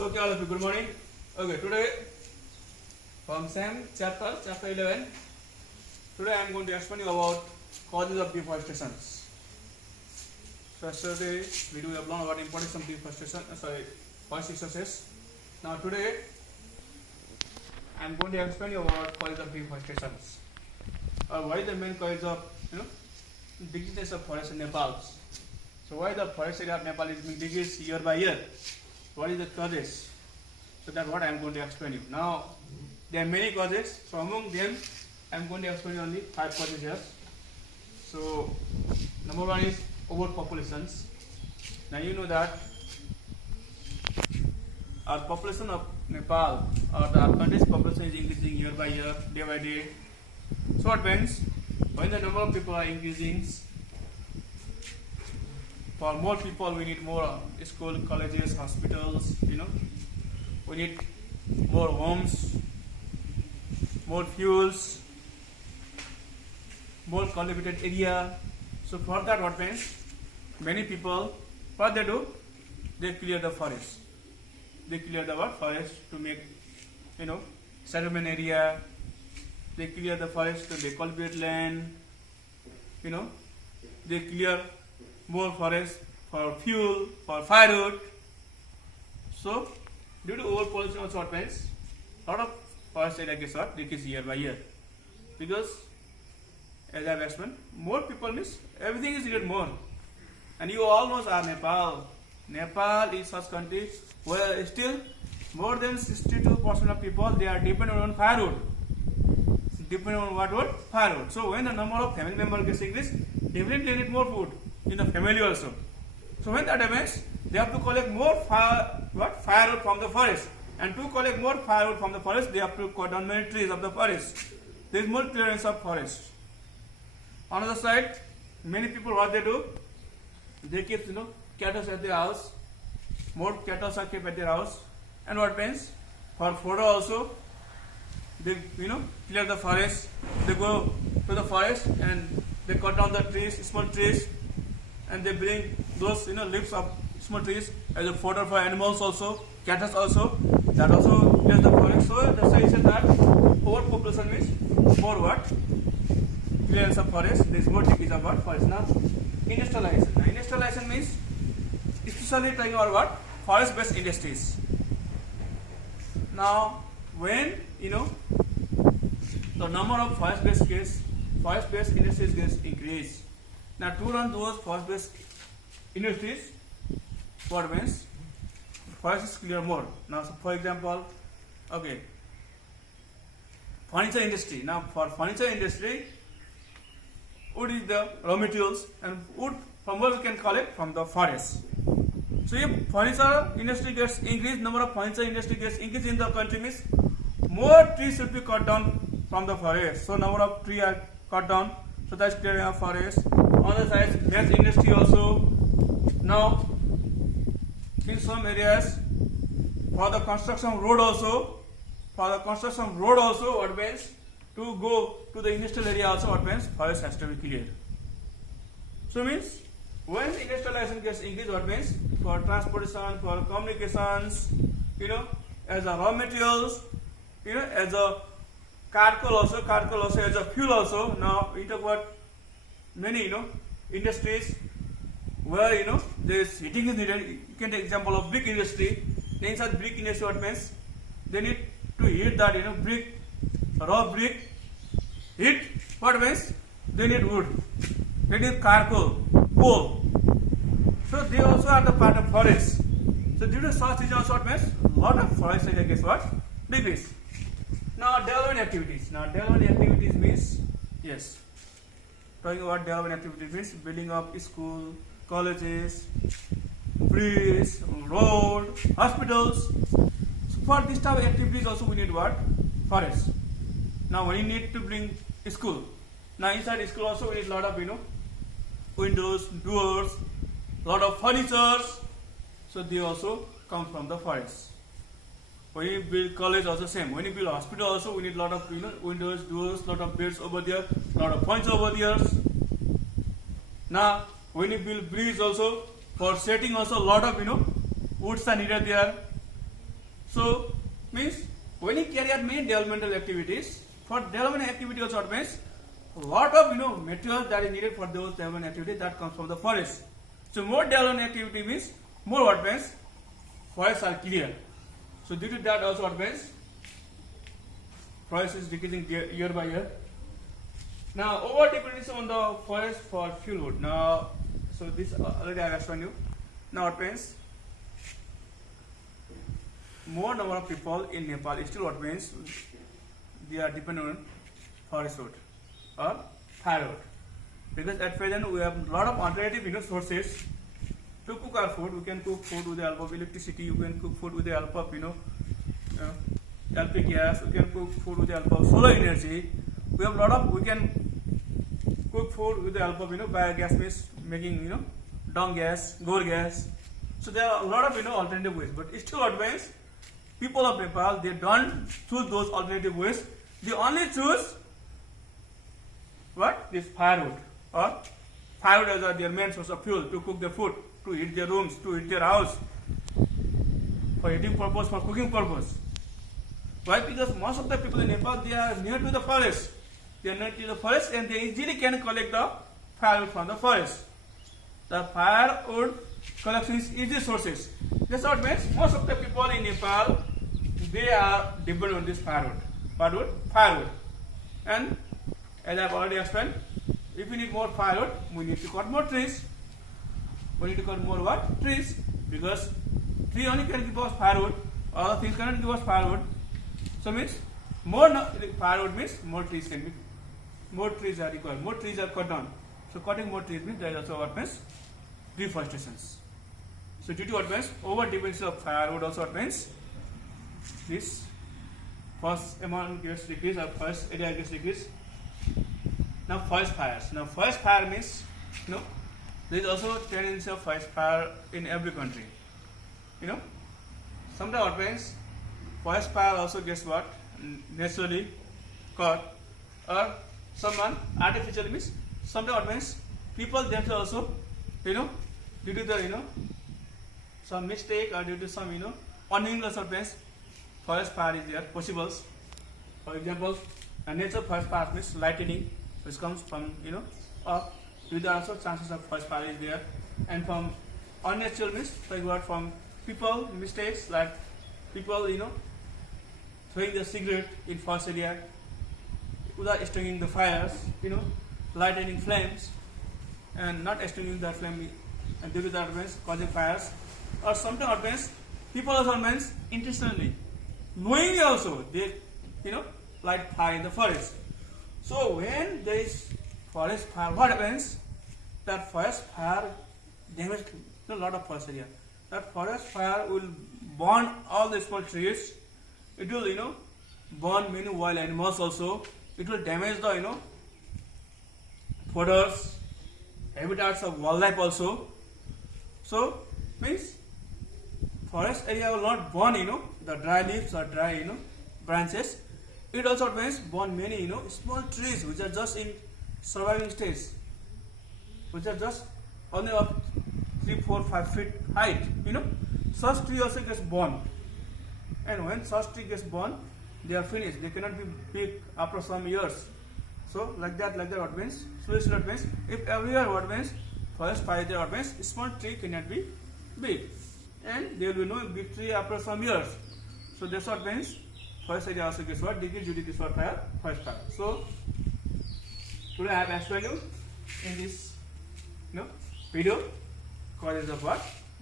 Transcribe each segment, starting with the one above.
Okay, all of you, good morning. Okay, today from same chapter 11. Today I am going to explain you about causes of deforestation. So yesterday we do have learned about importance of deforestation. Forest resources. Now today I am going to explain you about causes of deforestation. What is the main cause of decrease of forest in Nepal? So why the forest area of Nepal is being decreased year by year? What is the causes? So that's what I am going to explain you. Now there are many causes. So among them I am going to explain you only 5 causes here. So number 1 is overpopulations. Now you know that our population of Nepal or our country's population is increasing year by year, day by day. So what means when the number of people are increasing, for more people we need more school, colleges, hospitals, we need more homes, more fuels, more cultivated area. So for that what means many people, what they do, they clear the forest. They clear the forest to make settlement area. They clear the forest to cultivate land. They clear more forest for fuel, for firewood. So due to overpopulation also what means lot of forest area gets decreased year by year, because as I have explained, more people means everything is needed more. And you almost are Nepal is such country where still more than 62% of people they are dependent on firewood. Depending on what wood? Firewood. So when the number of family members gets increased, definitely they need more food in the family also. So when that happens, they have to collect more firewood from the forest. And to collect more firewood from the forest, they have to cut down many trees of the forest. There is more clearance of forest. On the other side, many people what they do, they keep cattle at their house. More cattle are kept at their house. And what means for fodder also, they clear the forest. They go to the forest and they cut down the trees, small trees, and they bring those leaves of small trees as a fodder for animals also, cattle also. That also clears the forest. So that's why I said that overpopulation means more what? Clearance of forest. There is more decrease of what? Forest. Now industrialization. Now industrialization means especially talking about what? Forest-based industries. Now when the number of forest-based industries gets increased. Now to run those forest-based industries, what means forest is clear more. Now so for example, furniture industry. Now for furniture industry, wood is the raw materials, and wood from where we can collect? From the forest. So if furniture industry gets increased, number of furniture industry gets increased in the country means more trees should be cut down from the forest. So number of trees are cut down. So that's clearing of forest. On the side, next industry also. Now in some areas for the construction road also, what means to go to the industrial area also, what means forest has to be cleared. So means when industrialization gets increased, what means for transportation, for communications, as a raw materials, as a charcoal also as a fuel also. Now we talk about many industries where there is heating is needed. You can take example of brick industry. In such brick industry, what means they need to heat that raw brick heat. What means they need wood, they need charcoal, coal. So they also are the part of forest. So due to such reasons, what means lot of forest area gets what? Decrease. Now development activities. Now development activities means, yes, talking about development activities means building up school, colleges, bridges, road, hospitals. So for this type of activities also we need what? Forest. Now when you need to bring school, now inside school also we need lot of windows, doors, lot of furniture. So they also come from the forest. When you build college also same. When you build hospital also we need lot of windows, doors, lot of beds over there, lot of points over there. Now when you build bridge also, for setting also lot of woods are needed there. So means when you carry out many developmental activities, for development activity also what means a lot of materials that is needed for those development activities that comes from the forest. So more development activity means more what means forests are clear. So due to that also what means forest is decreasing year by year. Now over dependence on the forest for fuel wood. Now so this already I have shown you. Now what means more number of people in Nepal still what means they are dependent on forest wood or firewood, because at present we have a lot of alternative sources to cook our food. We can cook food with the help of electricity. We can cook food with the help of LP gas. We can cook food with the help of solar energy. We have a lot of, we can cook food with the help of biogas, means making dung gas, gore gas. So there are a lot of alternative ways, but still what means people of Nepal, they don't choose those alternative ways. They only choose what? This firewood, or firewood as their main source of fuel to cook the food, to heat their rooms, to heat their house, for heating purpose, for cooking purpose. Why? Because most of the people in Nepal, they are near to the forest. They are near to the forest and they easily can collect the firewood from the forest. The firewood collection is easy sources. That's what means most of the people in Nepal, they are dependent on this firewood. And as I have already explained, if we need more firewood, we need to cut more trees. We need to cut more what? Trees. Because tree only can give us firewood, other things cannot give us firewood. So means more firewood means more trees are required, more trees are cut down. So cutting more trees means there is also what means deforestation. So due to what means over dependence of firewood also what means this first amount gets decreased, or first area gets decreased. Now forest fires. Now forest fire means there is also tendency of forest fire in every country. Sometimes what means forest fire also gets what? Naturally caught, or someone artificially means sometimes what means people themselves also due to the some mistake or due to some unknowing substance forest fire is there possibles. For example, a natural forest fire means lightning, which comes from up. There are also chances of forest fire is there, and from unnatural means from people mistakes, like people throwing the cigarette in forest area without extinguishing the fires, lightning flames and not extinguishing that flame, and due to that means causing fires. Or sometimes means people also means intentionally, knowingly also they light fire in the forest. So when there is forest fire, what happens? That forest fire damages a lot of forest area. That forest fire will burn all the small trees. It will burn many wild animals also. It will damage the fodders, habitats of wildlife also. So means forest area will not burn the dry leaves or dry branches. It also means burn many small trees which are just in surviving stage, which are just only of 3, 4, 5 feet height. Such tree also gets burned, and when such tree gets burned, they are finished. They cannot be big after some years. So like that what means slowly what means if every year what means forest fire there what means small tree cannot be big, and there will be no big tree after some years. So that's what means forest area also gets what decrease due to this what fire, forest fire. So today I have explained you in this video causes of what?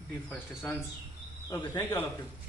Deforestation. Okay, thank you all of you.